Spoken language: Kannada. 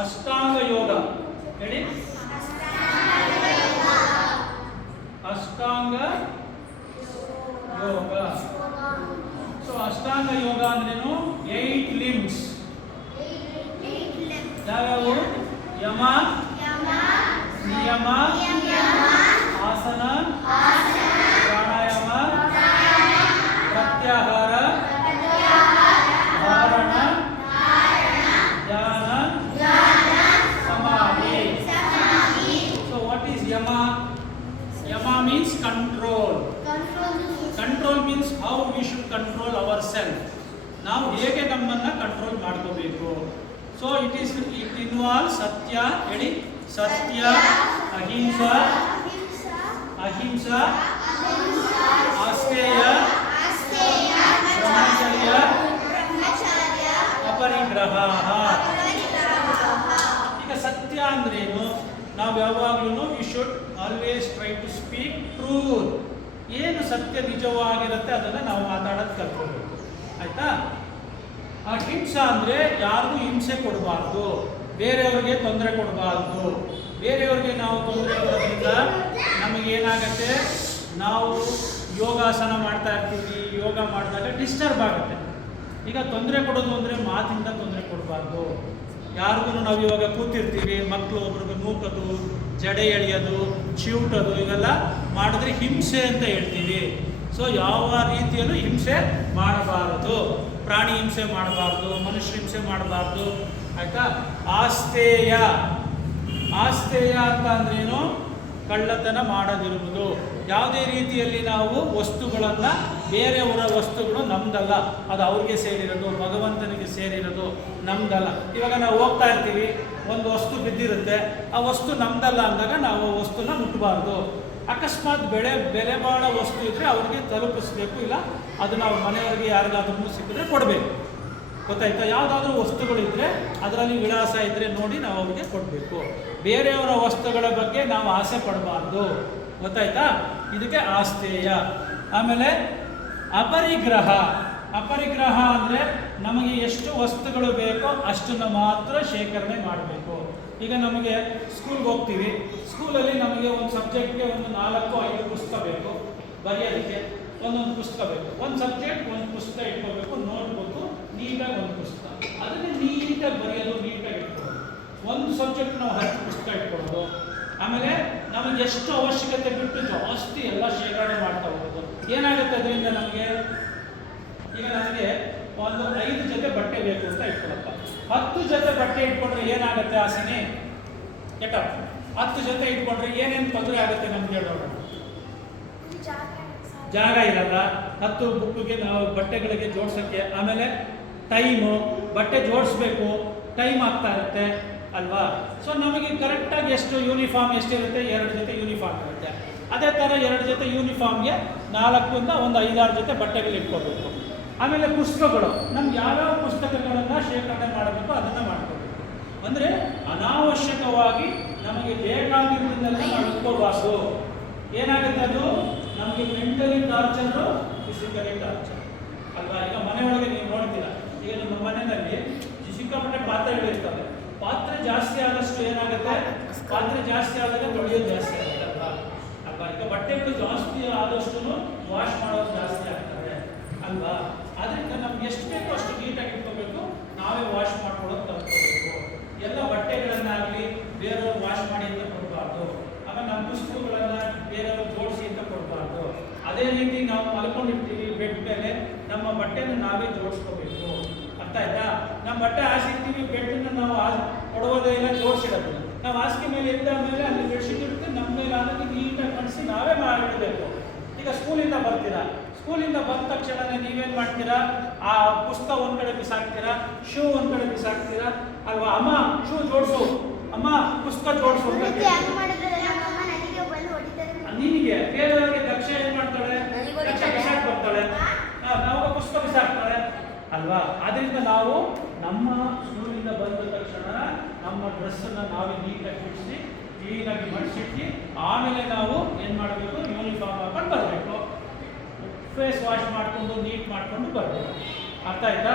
ಅಷ್ಟಾಂಗ ಯೋಗ ಹೇಳಿ. ಅಷ್ಟಾಂಗ ಯೋಗ. ಸೊ ಅಷ್ಟಾಂಗ ಯೋಗ ಅಂದ್ರೇನು? 8 limbs. ಯಾವ್ಯಾವು? ಯಮ, ನಿಯಮ, ಆಸನ, ಪ್ರಾಣಾಯಾಮ, ಪ್ರತ್ಯಾಹಾರ, ಧಾರಣ, ಧ್ಯಾನ, ಸಮಾಧಿ. So what is Yama? Yama means control. Control means how we should control ourselves. ನಾವು ಹೇಗೆ ನಮ್ಮನ್ನ ಕಂಟ್ರೋಲ್ ಮಾಡ್ಕೋಬೇಕು. ಸೊ ಇಟ್ ಇನ್ವಾಲ್ವ್ ಸತ್ಯ ಹೇಳಿ. ಸತ್ಯ, ಅಹಿಂಸಾ, ಆಸ್ತೇಯ, ಬ್ರಹ್ಮಚರ್ಯ, ಅಪರಿಗ್ರಹ. ಈಗ ಸತ್ಯ ಅಂದ್ರೇನು? ನಾವು ಯಾವಾಗಲೂ we should always try to speak truth. ಏನು ಸತ್ಯ ನಿಜವಾಗಿರುತ್ತೆ ಅದನ್ನು ನಾವು ಮಾತಾಡೋದು ಕಲ್ತ್ಕೋಬೇಕು. ಆಯ್ತಾ? ಅಹಿಂಸಾ ಅಂದರೆ ಯಾರಿಗೂ ಹಿಂಸೆ ಕೊಡಬಾರ್ದು, ಬೇರೆಯವ್ರಿಗೆ ತೊಂದರೆ ಕೊಡಬಾರ್ದು. ಬೇರೆಯವ್ರಿಗೆ ನಾವು ತೊಂದರೆ ಕೊಡೋದ್ರಿಂದ ನಮಗೇನಾಗತ್ತೆ, ನಾವು ಯೋಗಾಸನ ಮಾಡ್ತಾ ಇರ್ತೀವಿ, ಯೋಗ ಮಾಡಿದಾಗ ಡಿಸ್ಟರ್ಬ್ ಆಗುತ್ತೆ. ಈಗ ತೊಂದರೆ ಕೊಡೋದು ಅಂದರೆ ಮಾತಿಂದ ತೊಂದರೆ ಕೊಡಬಾರ್ದು. ಯಾರಿಗೂ ನಾವು ಇವಾಗ ಕೂತಿರ್ತೀವಿ, ಮಕ್ಕಳು ಒಬ್ರಿಗೆ ನೂಕೋದು, ಜಡೆ ಎಳೆಯೋದು, ಚಿವುಟೋದು ಇವೆಲ್ಲ ಮಾಡಿದ್ರೆ ಹಿಂಸೆ ಅಂತ ಹೇಳ್ತೀವಿ. ಸೊ ಯಾವ ರೀತಿಯಲ್ಲೂ ಹಿಂಸೆ ಮಾಡಬಾರದು. ಪ್ರಾಣಿ ಹಿಂಸೆ ಮಾಡಬಾರ್ದು, ಮನುಷ್ಯ ಹಿಂಸೆ ಮಾಡಬಾರ್ದು. ಆಯಿತಾ? ಆಸ್ತೇಯ ಅಂತ ಅಂದ್ರೇನು? ಕಳ್ಳತನ ಮಾಡದಿರುವುದು. ಯಾವುದೇ ರೀತಿಯಲ್ಲಿ ನಾವು ವಸ್ತುಗಳನ್ನು, ಬೇರೆಯವರ ವಸ್ತುಗಳು ನಮ್ದಲ್ಲ, ಅದು ಅವ್ರಿಗೆ ಸೇರಿರೋದು, ಭಗವಂತನಿಗೆ ಸೇರಿರೋದು, ನಮ್ದಲ್ಲ. ಇವಾಗ ನಾವು ಹೋಗ್ತಾ ಇರ್ತೀವಿ, ಒಂದು ವಸ್ತು ಬಿದ್ದಿರುತ್ತೆ, ಆ ವಸ್ತು ನಮ್ದಲ್ಲ ಅಂದಾಗ ನಾವು ಆ ವಸ್ತುನ ಮುಟ್ಟಬಾರ್ದು. ಅಕಸ್ಮಾತ್ ಬೆಲೆ ಬಾಳೋ ವಸ್ತು ಇದ್ದರೆ ಅವ್ರಿಗೆ ತಲುಪಿಸ್ಬೇಕು, ಇಲ್ಲ ಅದು ನಾವು ಮನೆಯವರಿಗೆ ಯಾರಿಗಾದ್ರೂ ಸಿಕ್ಕಿದ್ರೆ ಕೊಡಬೇಕು. ಗೊತ್ತಾಯ್ತಾ? ಯಾವುದಾದ್ರೂ ವಸ್ತುಗಳಿದ್ದರೆ ಅದರಲ್ಲಿ ವಿಳಾಸ ಇದ್ದರೆ ನೋಡಿ ನಾವು ಅವ್ರಿಗೆ ಕೊಡಬೇಕು. ಬೇರೆಯವರ ವಸ್ತುಗಳ ಬಗ್ಗೆ ನಾವು ಆಸೆ ಪಡಬಾರ್ದು. ಗೊತ್ತಾಯ್ತಾ? ಇದಕ್ಕೆ ಆಸ್ತೇಯ. ಆಮೇಲೆ ಅಪರಿಗ್ರಹ ಅಂದರೆ ನಮಗೆ ಎಷ್ಟು ವಸ್ತುಗಳು ಬೇಕೋ ಅಷ್ಟನ್ನು ಮಾತ್ರ ಶೇಖರಣೆ ಮಾಡಬೇಕು. ಈಗ ನಮಗೆ ಸ್ಕೂಲ್ಗೆ ಹೋಗ್ತೀವಿ, ಸ್ಕೂಲಲ್ಲಿ ನಮಗೆ ಒಂದು ಸಬ್ಜೆಕ್ಟ್ಗೆ ಒಂದು 4-5 ಪುಸ್ತಕ ಬೇಕು, ಬರೆಯೋದಕ್ಕೆ ಒಂದೊಂದು ಪುಸ್ತಕ ಬೇಕು. ಒಂದು ಸಬ್ಜೆಕ್ಟ್ ಒಂದು ಪುಸ್ತಕ ಇಟ್ಕೋಬೇಕು, ನೋಟ್ಬುಕ್ಕು ನೀಟಾಗಿ ಒಂದು ಪುಸ್ತಕ, ಅದನ್ನೇ ನೀಟಾಗಿ ಬರೆಯೋದು, ನೀಟಾಗಿ ಇಟ್ಕೊಳ್ಳೋದು. ಒಂದು ಸಬ್ಜೆಕ್ಟ್ ನಾವು 10 ಪುಸ್ತಕ ಇಟ್ಕೊಳ್ಳೋದು. ಆಮೇಲೆ ನಮಗೆ ಎಷ್ಟು ಅವಶ್ಯಕತೆ ಬಿಟ್ಟು ಜಾಸ್ತಿ ಎಲ್ಲ ಶೇಖರಣೆ ಮಾಡ್ತಾ ಹೋಗೋದು. ಏನಾಗುತ್ತೆ ಅದರಿಂದ ನಮಗೆ? ಈಗ ನನಗೆ ಒಂದು 5 ಜೊತೆ ಬಟ್ಟೆ ಬೇಕು ಅಂತ ಇಟ್ಕೊಳಪ್ಪ. 10 ಜೊತೆ ಬಟ್ಟೆ ಇಟ್ಕೊಂಡ್ರೆ ಏನಾಗುತ್ತೆ ಆಸನೆ? ಕೆಟ್ಟಪ್ಪ. 10 ಜೊತೆ ಇಟ್ಕೊಂಡ್ರೆ ಏನೇನು ತೊಂದರೆ ಆಗುತ್ತೆ ನಮ್ಗೆ ಹೇಳೋಣ? ಜಾಗ ಇರಲ್ಲ 10 ಬುಕ್ಕಿಗೆ ನಾವು ಬಟ್ಟೆಗಳಿಗೆ ಜೋಡ್ಸೋಕ್ಕೆ. ಆಮೇಲೆ ಟೈಮು, ಬಟ್ಟೆ ಜೋಡಿಸ್ಬೇಕು, ಟೈಮ್ ಆಗ್ತಾ ಇರುತ್ತೆ ಅಲ್ವಾ? ಸೊ ನಮಗೆ ಕರೆಕ್ಟಾಗಿ ಎಷ್ಟು ಯೂನಿಫಾರ್ಮ್ ಎಷ್ಟಿರುತ್ತೆ? 2 ಜೊತೆ ಯೂನಿಫಾರ್ಮ್ ಇರುತ್ತೆ. ಅದೇ ಥರ 2 ಜೊತೆ ಯೂನಿಫಾರ್ಮ್ಗೆ 4ರಿಂದ ಒಂದು 5-6 ಜೊತೆ ಬಟ್ಟೆಗಳು ಇಟ್ಕೋಬೇಕು. ಆಮೇಲೆ ಪುಸ್ತಕಗಳು, ನಮ್ಗೆ ಯಾವ್ಯಾವ ಪುಸ್ತಕಗಳನ್ನು ಶೇಖರಣೆ ಮಾಡಬೇಕು ಅದನ್ನು ಮಾಡ್ಕೋಬೇಕು. ಅಂದರೆ ಅನಾವಶ್ಯಕವಾಗಿ ನಮಗೆ ಬೇಕಾಗಿರೋದನ್ನೆಲ್ಲ ನಾವು ಇಟ್ಕೋಬಾರ್ದು. ಏನಾಗುತ್ತೆ ಅದು? ನಮಗೆ ಮೆಂಟಲಿ ಟಾರ್ಚರು, ಫಿಸಿಕಲಿ ಟಾರ್ಚರ್ ಅಲ್ವಾ? ಈಗ ಮನೆಯೊಳಗೆ ನೀವು ನೋಡ್ತೀರಾ, ಈಗ ನಮ್ಮ ಮನೆಯಲ್ಲಿ ಸಿಕ್ಕಾಪಟ್ಟೆ ಪಾತ್ರೆಗಳಿರ್ತವೆ. ಪಾತ್ರೆ ಜಾಸ್ತಿ ಆದಷ್ಟು ಏನಾಗುತ್ತೆ? ಪಾತ್ರೆ ಜಾಸ್ತಿ ಆದಾಗ ತೊಳೆಯೋದು ಜಾಸ್ತಿ ಆಗುತ್ತೆ ಅಲ್ವಾ? ಈಗ ಬಟ್ಟೆಗಳು ಜಾಸ್ತಿ ಆದಷ್ಟು ವಾಶ್ ಮಾಡೋದು ಜಾಸ್ತಿ ಆಗ್ತದೆ ಅಲ್ವಾ? ಅದರಿಂದ ನಮ್ಗೆ ಎಷ್ಟು ಬೇಕೋ ಅಷ್ಟು ನೀಟಾಗಿ ಇಟ್ಕೋಬೇಕು, ನಾವೇ ವಾಶ್ ಮಾಡ್ಕೊಳ್ಳೋದು ಕಲ್ತ್ಕೋಬೇಕು. ಎಲ್ಲ ಬಟ್ಟೆಗಳನ್ನಾಗಲಿ ಬೇರೆಯವ್ರು ವಾಶ್ ಮಾಡಿ ಅಂತ ಕೊಡಬಾರ್ದು. ಆಮೇಲೆ ನಮ್ಮ ಪುಸ್ತಕಗಳನ್ನು ಬೇರೆಯವ್ರು ಜೋಡಿಸಿ ಅಂತ ಕೊಡಬಾರ್ದು. ಅದೇ ರೀತಿ ನಾವು ಮಲ್ಕೊಂಡಿರ್ತೀವಿ ಬೆಡ್ ಮೇಲೆ, ನಮ್ಮ ಬಟ್ಟೆನ ನಾವೇ ಜೋಡಿಸ್ಕೋಬೇಕು. ಅರ್ಥ ಆಯ್ತಾ? ನಮ್ಮ ಬಟ್ಟೆ ಹಾಸಿರ್ತೀವಿ, ಬೆಡ್ನ ನಾವು ಕೊಡುವುದೇ ಇಲ್ಲ, ಜೋಡಿಸಿರೋದಿಲ್ಲ. ನಾವು ಹಾಸಿಗೆ ಮೇಲೆ ಎದ್ದ ಮೇಲೆ ಅಲ್ಲಿ ಬೆಡ್ಶೀಟ್ ಇರುತ್ತೆ, ನಮ್ಮ ಮೇಲೆ ಆದಾಗ ನೀಟಾಗಿ ಕಳಿಸಿ ನಾವೇ ಮಾಡಿಡಬೇಕು. ಈಗ ಸ್ಕೂಲಿಂದ ಬರ್ತೀರಾ, ಸ್ಕೂಲಿಂದ ಬಂದ ತಕ್ಷಣ ನೀವೇನು ಮಾಡ್ತೀರಾ? ಆ ಪುಸ್ತಕ ಒಂದು ಕಡೆ ಬಿಸಾಕ್ತೀರಾ, ಶೂ ಒಂದು ಕಡೆ ಬಿಸಾಕ್ತೀರಾ ಅಲ್ವಾ? ಅಮ್ಮ ಶೂ ಜೋಡಿಸು, ಅಮ್ಮ ಪುಸ್ತಕ ಜೋಡಿಸು ಅಂತ ನಿನಗೆ. ಬೇರೆಯವರಿಗೆ ದಕ್ಷ ಏನು ಮಾಡ್ತಾಳೆ? ದಕ್ಷ ಬಿಸಾಕ್ ಬರ್ತಾಳೆ, ನಾವು ಪುಸ್ತಕ ಬಿಸಾಕ್ತಾಳೆ ಅಲ್ವಾ? ಅದರಿಂದ ನಾವು ನಮ್ಮ ಸ್ಕೂಲಿಂದ ಬಂದ ತಕ್ಷಣ ನಮ್ಮ ಡ್ರೆಸ್ಸನ್ನು ನಾವೇ ನೀಟಾಗಿ ಬಿಡಿಸಿ ಕ್ಲೀನಾಗಿ ಮಡಿಸಿಟ್ಟು ಆಮೇಲೆ ನಾವು ಏನು ಮಾಡಬೇಕು? ಯೂನಿಫಾರ್ಮ್ ಹಾಕೊಂಡು ಬರಬೇಕು, ಫೇಸ್ ವಾಶ್ ಮಾಡಿಕೊಂಡು ನೀಟ್ ಮಾಡಿಕೊಂಡು ಬರಬೇಕು. ಅರ್ಥ ಆಯ್ತಾ?